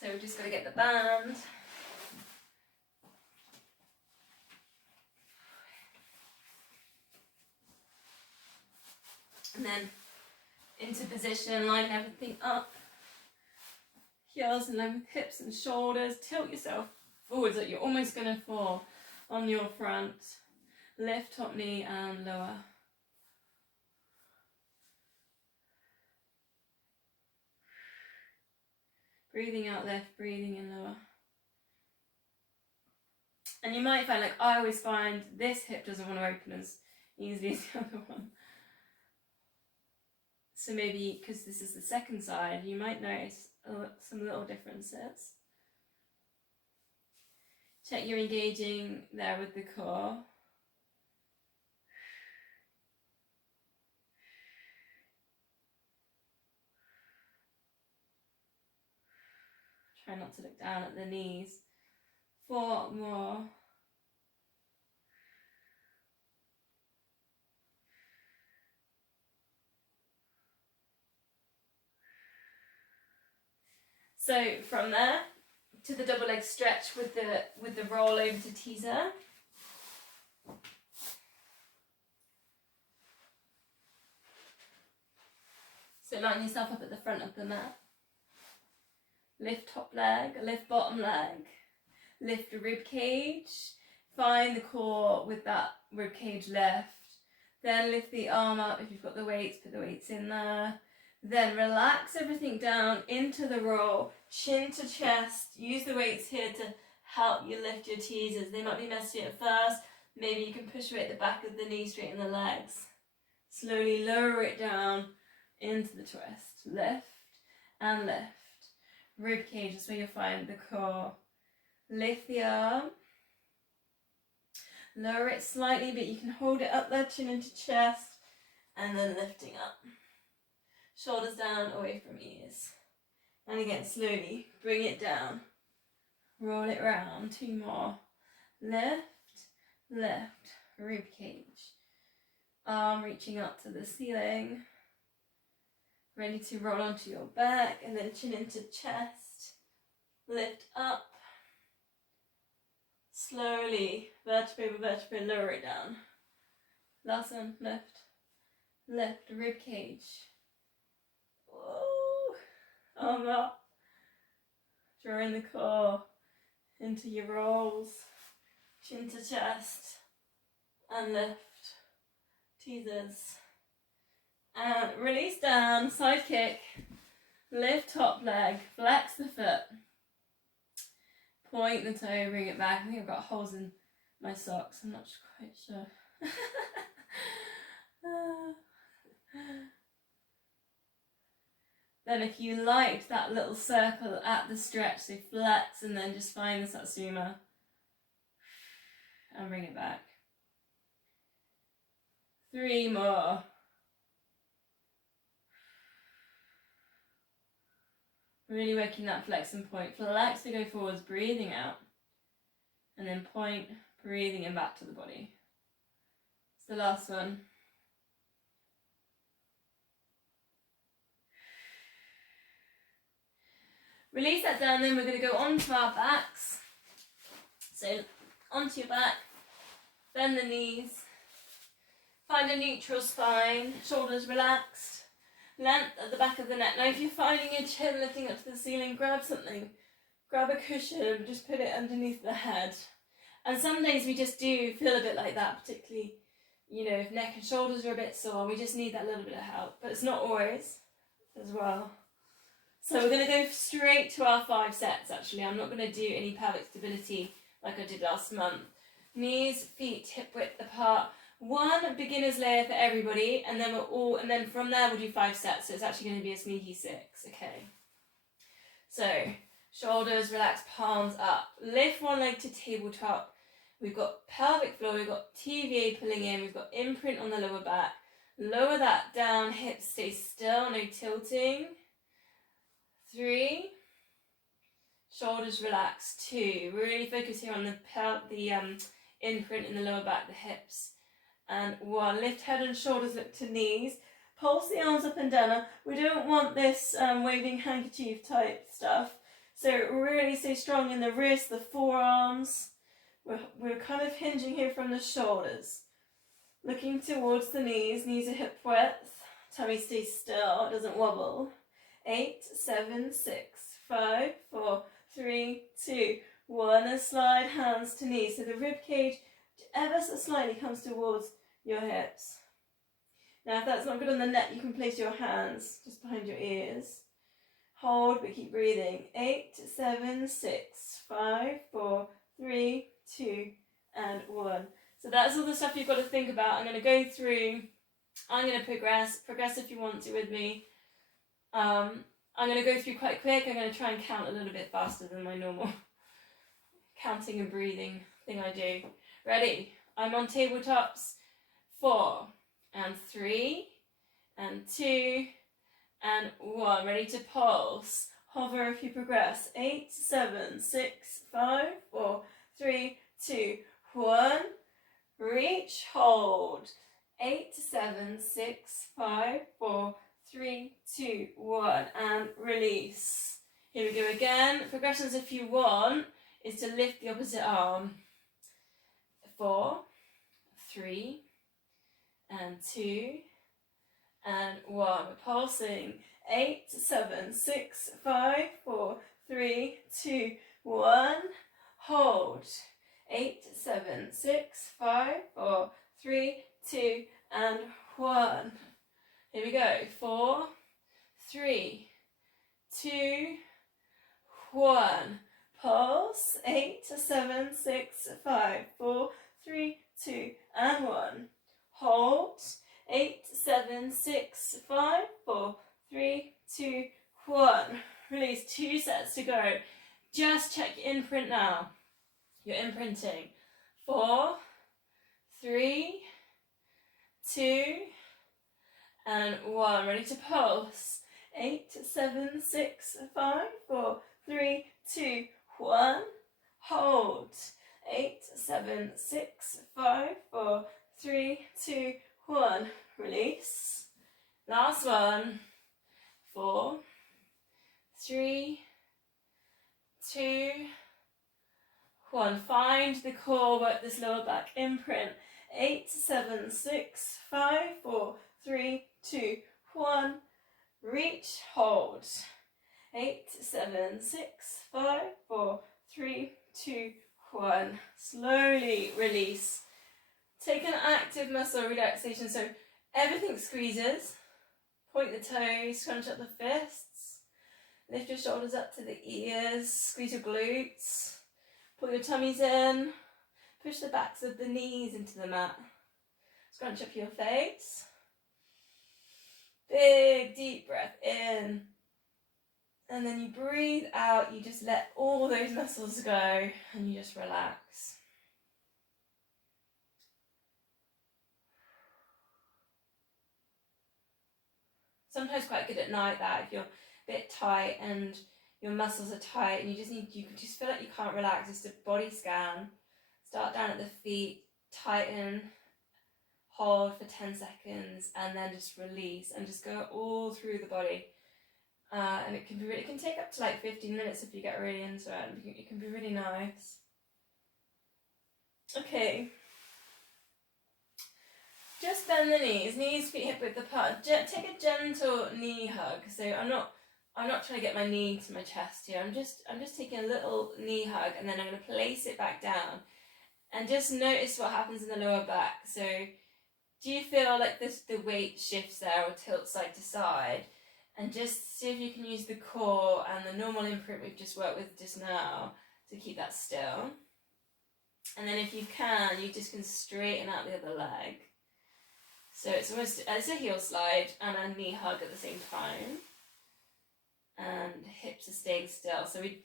So we're just going to get the band. And then into position, line everything up. Heels in line with hips and shoulders. Tilt yourself forwards like you're almost going to fall on your front. Lift top knee and lower. Breathing out left, breathing in lower. And you might find, like I always find, this hip doesn't want to open as easily as the other one. So maybe, because this is the second side, you might notice some little differences. Check you're engaging there with the core. Try not to look down at the knees. 4 more. So from there to the double leg stretch with the roll over to teaser. So line yourself up at the front of the mat. Lift top leg, lift bottom leg, lift the rib cage, find the core with that rib cage lift, then lift the arm up if you've got the weights, put the weights in there, then relax everything down into the roll, chin to chest, use the weights here to help you lift your teasers. They might be messy at first, maybe you can push away at the back of the knee, straighten the legs, slowly lower it down into the twist, lift and lift. rib cage is where you'll find the core. Lift the arm. Lower it slightly, but you can hold it up there, chin into chest, and then lifting up. Shoulders down, away from ears. And again, slowly bring it down. Roll it round. 2 more. Lift, lift, rib cage. Arm reaching up to the ceiling. Ready to roll onto your back, and then chin into chest. Lift up. Slowly, vertebrae by vertebrae, lower it down. Last one, lift, lift, rib cage. Whoa. Arm up. Drawing the core into your rolls. Chin to chest. And lift. Teasers. And release down, side kick. Lift top leg, flex the foot. Point the toe, bring it back. I think I've got holes in my socks, I'm not quite sure. Then if you liked that little circle at the stretch, so flex and then just find the Satsuma and bring it back. 3 more. Really working that flex and point. Flex to go forwards, breathing out. And then point, breathing in back to the body. It's the last one. Release that down, then we're going to go onto our backs. So onto your back, bend the knees, find a neutral spine, shoulders relaxed. Length at the back of the neck. Now if you're finding your chin lifting up to the ceiling, grab something. Grab a cushion, just put it underneath the head. And some days we just do feel a bit like that, particularly, you know, if neck and shoulders are a bit sore, we just need that little bit of help. But it's not always as well. So we're going to go straight to our 5 sets actually. I'm not going to do any pelvic stability like I did last month. Knees, feet, hip width apart. 1 beginner's layer for everybody, and then from there we'll do 5 sets, so it's actually going to be a sneaky 6, okay? So, shoulders, relax, palms up. Lift one leg to tabletop. We've got pelvic floor, we've got TVA pulling in, we've got imprint on the lower back. Lower that down, hips stay still, no tilting. 3. Shoulders relax. 2. Really focus here on the imprint in the lower back, the hips. And 1, lift head and shoulders, look to knees. Pulse the arms up and down. We don't want this waving handkerchief type stuff. So really stay strong in the wrists, the forearms. We're kind of hinging here from the shoulders. Looking towards the knees are hip width. Tummy stays still, it doesn't wobble. 8, 7, 6, 5, 4, 3, 2, 1. And slide hands to knees. So the rib cage ever so slightly comes towards your hips. Now if that's not good on the neck, you can place your hands just behind your ears. Hold, but keep breathing. 8, 7, 6, 5, 4, 3, 2, and 1. So that's all the stuff you've got to think about. I'm going to go through, I'm going to progress if you want to with me. I'm going to go through quite quick. I'm going to try and count a little bit faster than my normal counting and breathing thing I do. Ready? I'm on tabletops. 4, and 3, and 2, and 1. Ready to pulse. Hover if you progress. 8, 7, 6, 5, 4, 3, 2, 1. Reach, hold. 8, 7, 6, 5, 4, 3, 2, 1. And release. Here we go again. Progressions, if you want, is to lift the opposite arm. 4, 3, and 2, and 1. We're pulsing. 8, 7, 6, 5, 4, 3, 2, 1. Hold. 8, 7, 6, 5, 4, 3, 2, and 1. Here we go. 4, 3, 2, 1. Pulse. 8, 7, 6, 5, 4, 3, 2, and 1. Hold. 8, 7, 6, 5, 4, 3, 2, 1. release. 2 sets to go. Just check your imprint now. You're imprinting. 4, 3, 2, and 1. Ready to pulse. 8, 7, 6, 5, 4, 3, 2, 1. Hold. 8, 7, 6, 5, 4, 3, 2, 1. Release. Last one. 4, 3, 2, 1. Find the core, work this lower back imprint. 8, 7, 6, 5, 4, 3, 2, 1. Reach, hold. 8, 7, 6, 5, 4, 3, 2, 1. Slowly release. Take an active muscle relaxation, so everything squeezes. Point the toes, scrunch up the fists. Lift your shoulders up to the ears, squeeze your glutes. Pull your tummies in. Push the backs of the knees into the mat. Scrunch up your face. Big deep breath in. And then you breathe out, you just let all those muscles go and you just relax. Sometimes quite good at night that if you're a bit tight and your muscles are tight and you can just feel like you can't relax, just a body scan. Start down at the feet, tighten, hold for 10 seconds and then just release and just go all through the body. And it can take up to like 15 minutes if you get really into it. It can be really nice. Okay. Just bend the knees, feet hip width apart. Take a gentle knee hug. So I'm not trying to get my knee to my chest here. I'm just taking a little knee hug and then I'm going to place it back down. And just notice what happens in the lower back. So do you feel like the weight shifts there or tilts side to side? And just see if you can use the core and the normal imprint we've just worked with just now to keep that still. And then if you can, you just can straighten out the other leg. So it's a heel slide and a knee hug at the same time. And hips are staying still. So we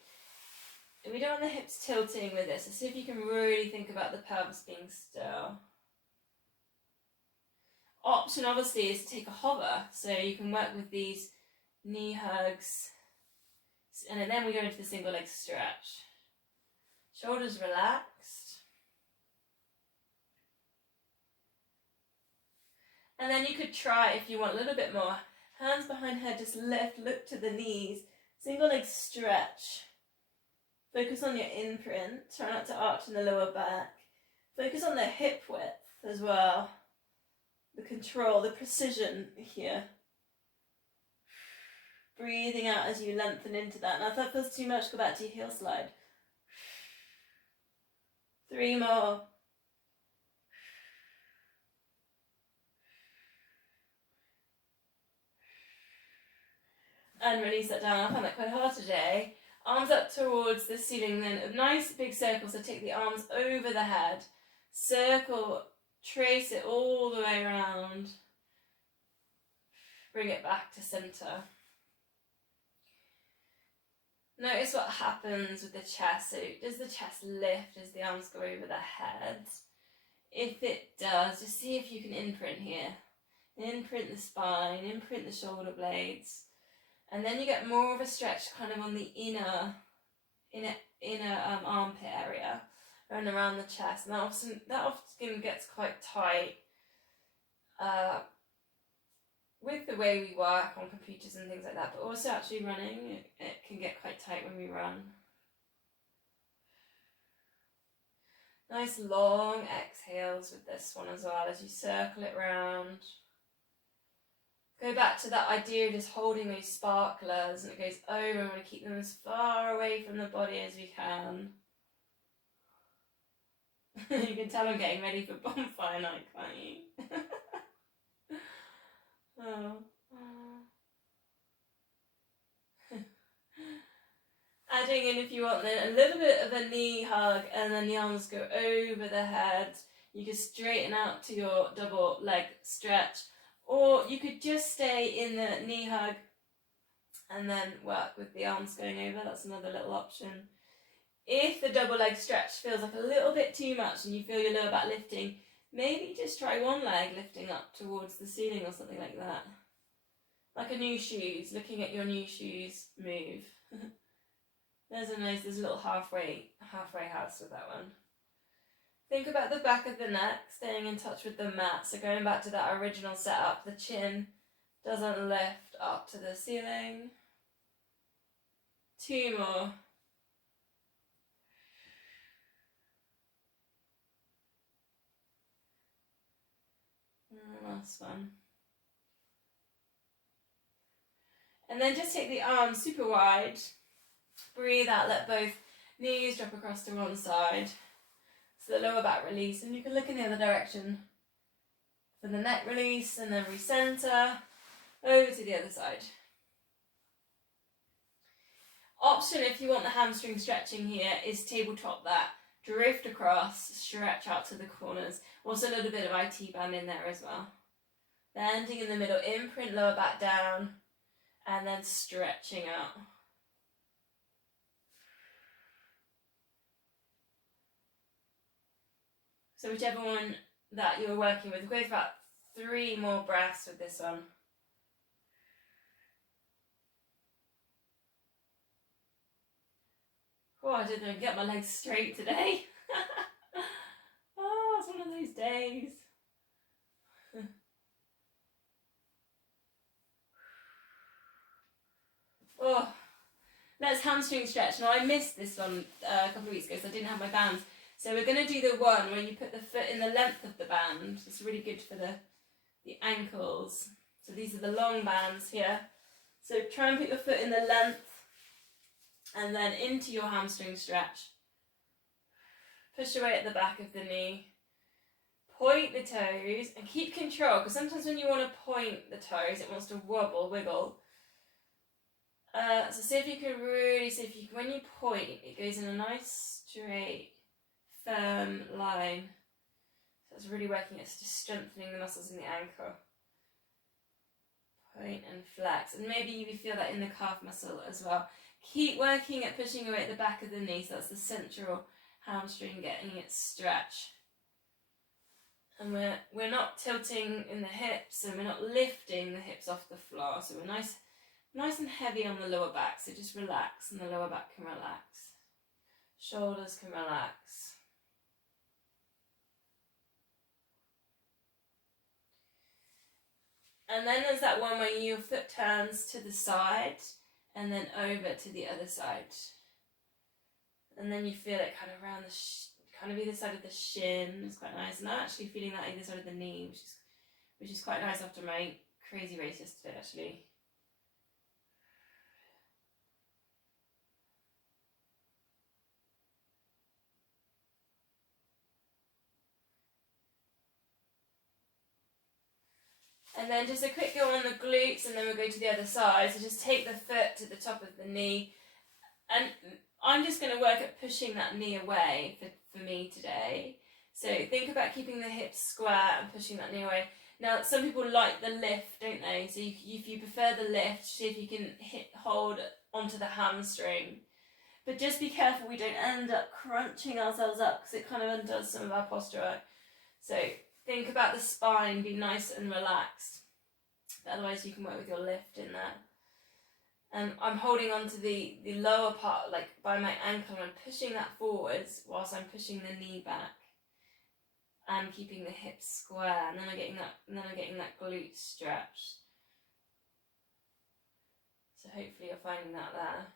don't want the hips tilting with this. So see if you can really think about the pelvis being still. Option obviously is to take a hover. So you can work with these knee hugs. And then we go into the single leg stretch. Shoulders relaxed. And then you could try, if you want a little bit more, hands behind head, just lift, look to the knees. Single leg stretch. Focus on your imprint. Try not to arch in the lower back. Focus on the hip width as well. The control, the precision here. Breathing out as you lengthen into that. Now if that feels too much, go back to your heel slide. 3 more. And release that down. I found that quite hard today. Arms up towards the ceiling then. A nice big circle, so take the arms over the head. Circle, trace it all the way around. Bring it back to centre. Notice what happens with the chest. So does the chest lift as the arms go over the head? If it does, just see if you can imprint here. Imprint the spine, imprint the shoulder blades. And then you get more of a stretch kind of on the inner armpit area and around the chest. And that often gets quite tight with the way we work on computers and things like that. But also actually running, it can get quite tight when we run. Nice long exhales with this one as well as you circle it round. Go back to that idea of just holding those sparklers, and it goes over. We want to keep them as far away from the body as we can. You can tell I'm getting ready for bonfire night, can't you? Oh. Adding in, if you want, then a little bit of a knee hug, and then the arms go over the head. You can straighten out to your double leg stretch. Or you could just stay in the knee hug and then work with the arms going over. That's another little option. If the double leg stretch feels like a little bit too much and you feel your lower back lifting, maybe just try one leg lifting up towards the ceiling or something like that. Like a new shoes, looking at your new shoes move. There's a little halfway house with that one. Think about the back of the neck, staying in touch with the mat. So going back to that original setup, the chin doesn't lift up to the ceiling. 2 more. And last one. And then just take the arms super wide. Breathe out, let both knees drop across to one side. So the lower back release, and you can look in the other direction for the neck release, and then recenter over to the other side. Option, if you want the hamstring stretching here, is tabletop that. Drift across, stretch out to the corners. Also a little bit of IT band in there as well. Bending in the middle, imprint lower back down, and then stretching out. So whichever one that you're working with, go for about 3 more breaths with this one. Oh, I didn't even get my legs straight today. Oh, it's one of those days. Oh, let's hamstring stretch. Now I missed this one a couple of weeks ago, so I didn't have my bands. So we're going to do the one where you put the foot in the length of the band. It's really good for the ankles. So these are the long bands here. So try and put your foot in the length and then into your hamstring stretch. Push away at the back of the knee. Point the toes and keep control, because sometimes when you want to point the toes, it wants to wobble, wiggle. So see if you can really, when you point, it goes in a nice straight firm line. So it's really working, it's just strengthening the muscles in the ankle. Point and flex, and maybe you feel that in the calf muscle as well. Keep working at pushing away at the back of the knee, so that's the central hamstring getting its stretch. And we're not tilting in the hips, and we're not lifting the hips off the floor, so we're nice and heavy on the lower back, so just relax, and the lower back can relax. Shoulders can relax. And then there's that one where your foot turns to the side and then over to the other side. And then you feel it kind of around kind of either side of the shin. It's quite nice. And I'm actually feeling that either side of the knee, which is quite nice after my crazy race yesterday, actually. And then just a quick go on the glutes, and then we'll go to the other side. So just take the foot to the top of the knee. And I'm just going to work at pushing that knee away for me today. So think about keeping the hips square and pushing that knee away. Now, some people like the lift, don't they? So if you prefer the lift, see if you can hold onto the hamstring. But just be careful we don't end up crunching ourselves up, because it kind of undoes some of our posture. So think about the spine, be nice and relaxed. But otherwise you can work with your lift in there. And I'm holding on to the lower part, like by my ankle, and I'm pushing that forwards whilst I'm pushing the knee back and keeping the hips square. And then I'm getting that glute stretch. So hopefully you're finding that there.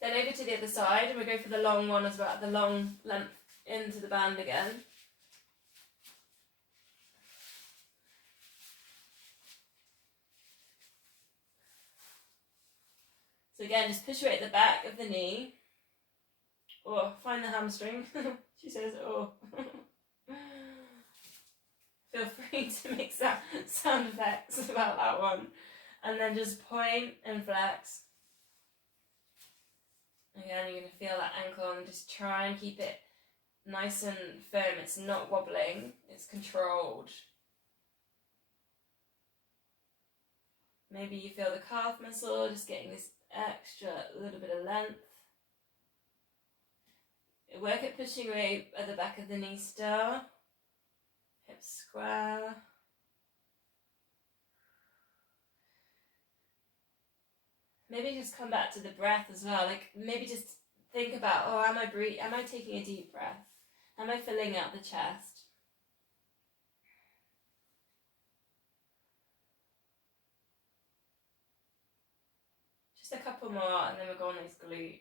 Then over to the other side, and we go for the long one as well, the long length into the band again. So again, just push away at the back of the knee. Or find the hamstring. She says, oh. Feel free to make sound effects about that one. And then just point and flex. Again, you're going to feel that ankle, and just try and keep it nice and firm. It's not wobbling, it's controlled. Maybe you feel the calf muscle, just getting this extra little bit of length. Work at pushing away at the back of the knee still. Hips square. Maybe just come back to the breath as well. Like maybe just think about, oh, am I taking a deep breath? Am I filling out the chest? Just a couple more and then we'll go on those glutes.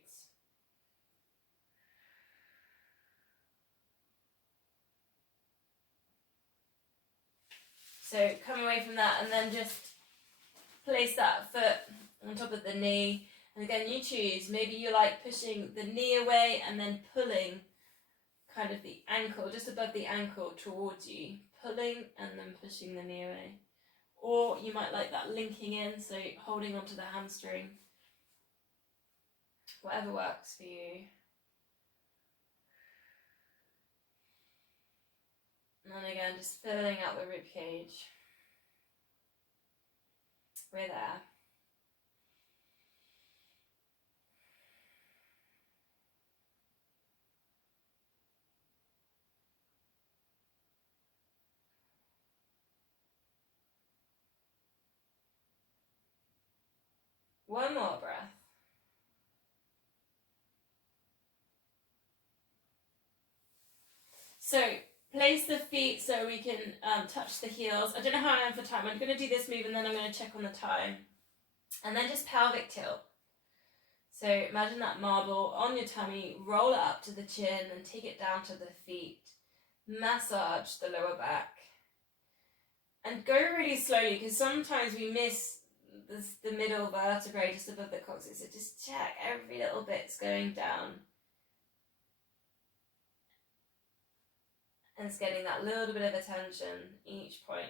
So come away from that and then just place that foot on top of the knee. And again, you choose. Maybe you like pushing the knee away and then pulling kind of the ankle, just above the ankle towards you. Pulling and then pushing the knee away. Or you might like that linking in, so holding onto the hamstring. Whatever works for you. And then again, just filling out the rib cage. We're there. One more breath. So place the feet so we can touch the heels. I don't know how I am for time. I'm going to do this move and then I'm going to check on the time. And then just pelvic tilt. So imagine that marble on your tummy, roll it up to the chin and take it down to the feet. Massage the lower back. And go really slowly because sometimes we miss the middle vertebrae just above the coccyx. So just check every little bit's going down. And it's getting that little bit of attention each point.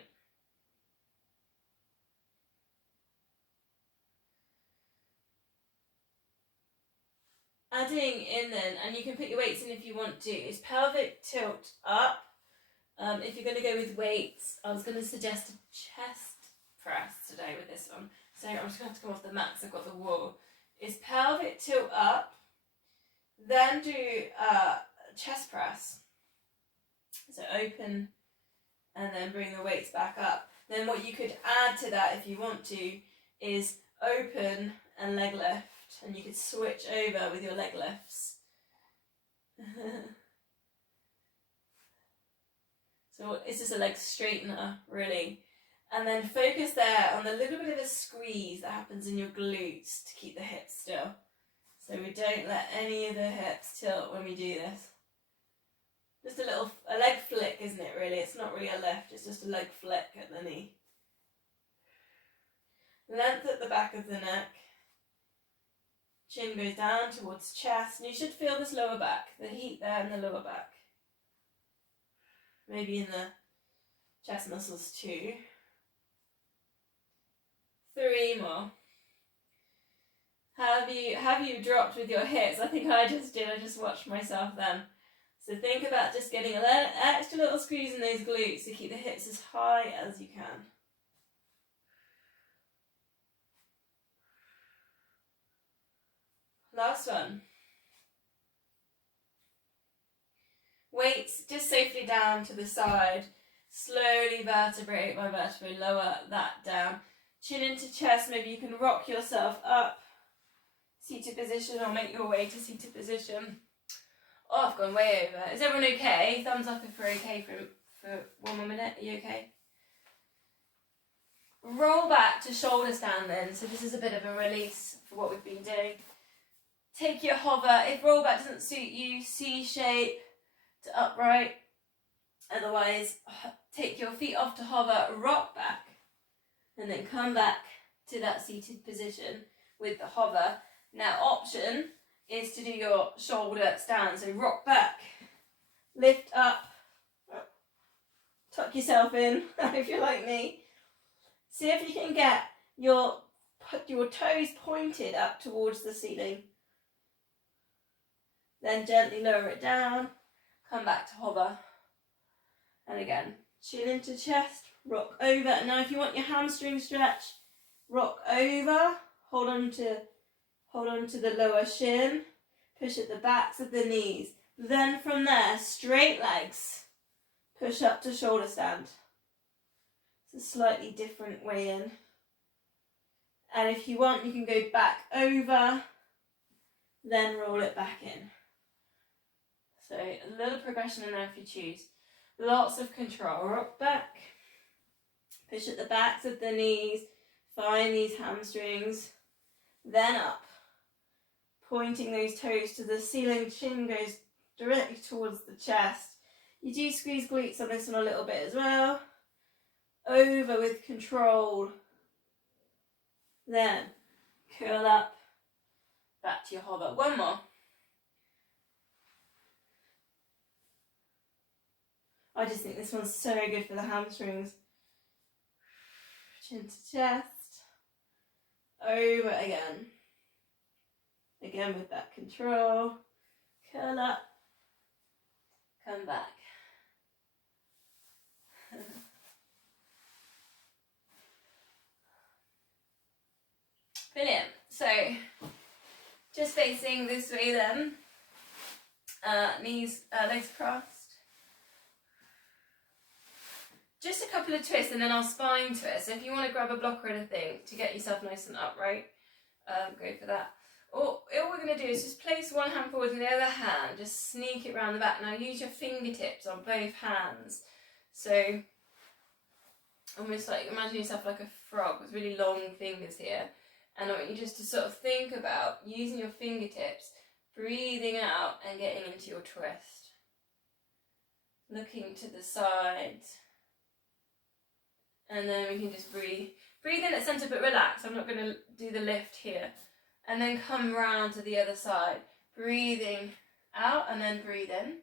Adding in then, and you can put your weights in if you want to, is pelvic tilt up. If you're going to go with weights, I was going to suggest a chest press today with this one. So I'm just going to have to come off the mat because I've got the wall. Is pelvic tilt up, then do chest press. So open and then bring the weights back up. Then what you could add to that if you want to is open and leg lift. And you could switch over with your leg lifts. So it's just a leg straightener, really. And then focus there on the little bit of a squeeze that happens in your glutes to keep the hips still. So we don't let any of the hips tilt when we do this. Just a leg flick, isn't it, really? It's not really a lift, it's just a leg flick at the knee. Length at the back of the neck. Chin goes down towards chest, and you should feel this lower back, the heat there in the lower back. Maybe in the chest muscles too. 3 more. Have you dropped with your hips? I think I just did. I just watched myself then. So think about just getting an extra little squeeze in those glutes to keep the hips as high as you can. Last one. Weights just safely down to the side. Slowly vertebrae by vertebrae, lower that down. Chin into chest, maybe you can rock yourself up. Seated position or make your way to seated position. Oh, I've gone way over. Is everyone okay? Thumbs up if we're okay for 1 more minute. Are you okay? Roll back to shoulder stand then. So this is a bit of a release for what we've been doing. Take your hover. If roll back doesn't suit you, C shape to upright. Otherwise, take your feet off to hover, rock back. And then come back to that seated position with the hover. Now option is to do your shoulder stand. So rock back, lift up, tuck yourself in if you're like me. See if you can get your toes pointed up towards the ceiling. Then gently lower it down, come back to hover. And again, chin into chest, rock over. And now if you want your hamstring stretch, rock over, hold on to the lower shin, push at the backs of the knees. Then from there, straight legs, push up to shoulder stand. It's a slightly different way in. And if you want, you can go back over, then roll it back in. So a little progression in there if you choose. Lots of control. Rock back, push at the backs of the knees, find these hamstrings, then up. Pointing those toes to the ceiling, chin goes directly towards the chest. You do squeeze glutes on this one a little bit as well. Over with control. Then curl up, back to your hover. One more. I just think this one's so good for the hamstrings. Chin to chest. Over again. Again with that control. Curl up. Come back. Brilliant. So, just facing this way then. Legs crossed. Just a couple of twists and then I'll spine twist. So if you want to grab a block or anything to get yourself nice and upright, go for that. All we're going to do is just place one hand forward and the other hand, just sneak it around the back. Now use your fingertips on both hands. So almost like, imagine yourself like a frog with really long fingers here. And I want you just to sort of think about using your fingertips, breathing out and getting into your twist. Looking to the sides. And then we can just breathe in at centre but relax. I'm not going to do the lift here. And then come round to the other side. Breathing out and then breathe in.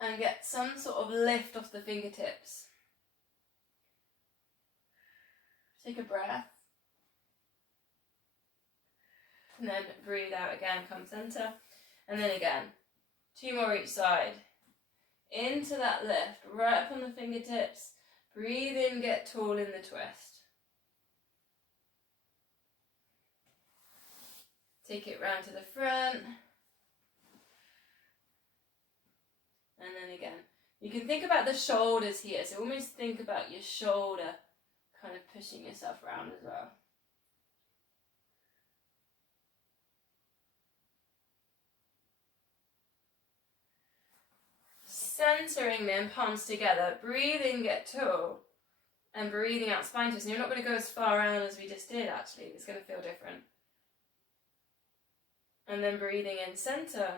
And get some sort of lift off the fingertips. Take a breath. And then breathe out again, come centre. And then again. 2 more each side. Into that lift, right up on the fingertips. Breathe in, get tall in the twist. Take it round to the front. And then again. You can think about the shoulders here. So almost think about your shoulder kind of pushing yourself around as well. Centering then, palms together. Breathe in, get tall. And breathing out, spine twist. And you're not going to go as far around as we just did actually. It's going to feel different. And then breathing in, centre.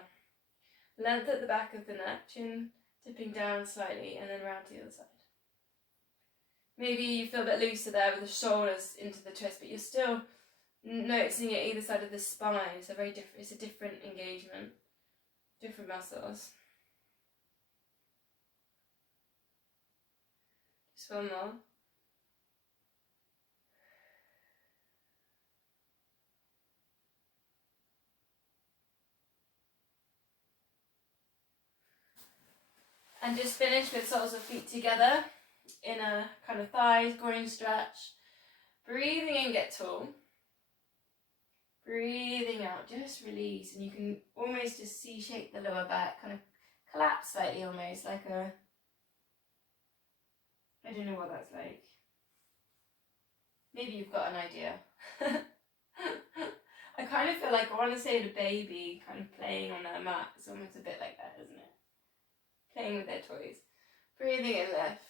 Length at the back of the neck, chin dipping down slightly, and then round to the other side. Maybe you feel a bit looser there with the shoulders into the twist, but you're still noticing it either side of the spine. It's a different engagement, different muscles. Just one more. And just finish with soles of feet together in a kind of thighs, groin stretch. Breathing in, get tall. Breathing out, just release. And you can almost just C-shape the lower back, kind of collapse slightly almost, like a... I don't know what that's like. Maybe you've got an idea. I kind of feel like I want to say the baby kind of playing on their mat. It's almost a bit like that, isn't it? Playing with their toys. Breathing in, lift.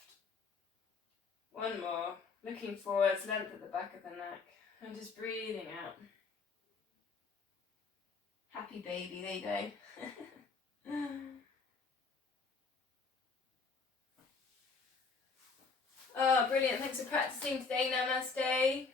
One more. Looking forwards, length at the back of the neck. And just breathing out. Happy baby, there you go. Oh, brilliant. Thanks for practicing today. Namaste.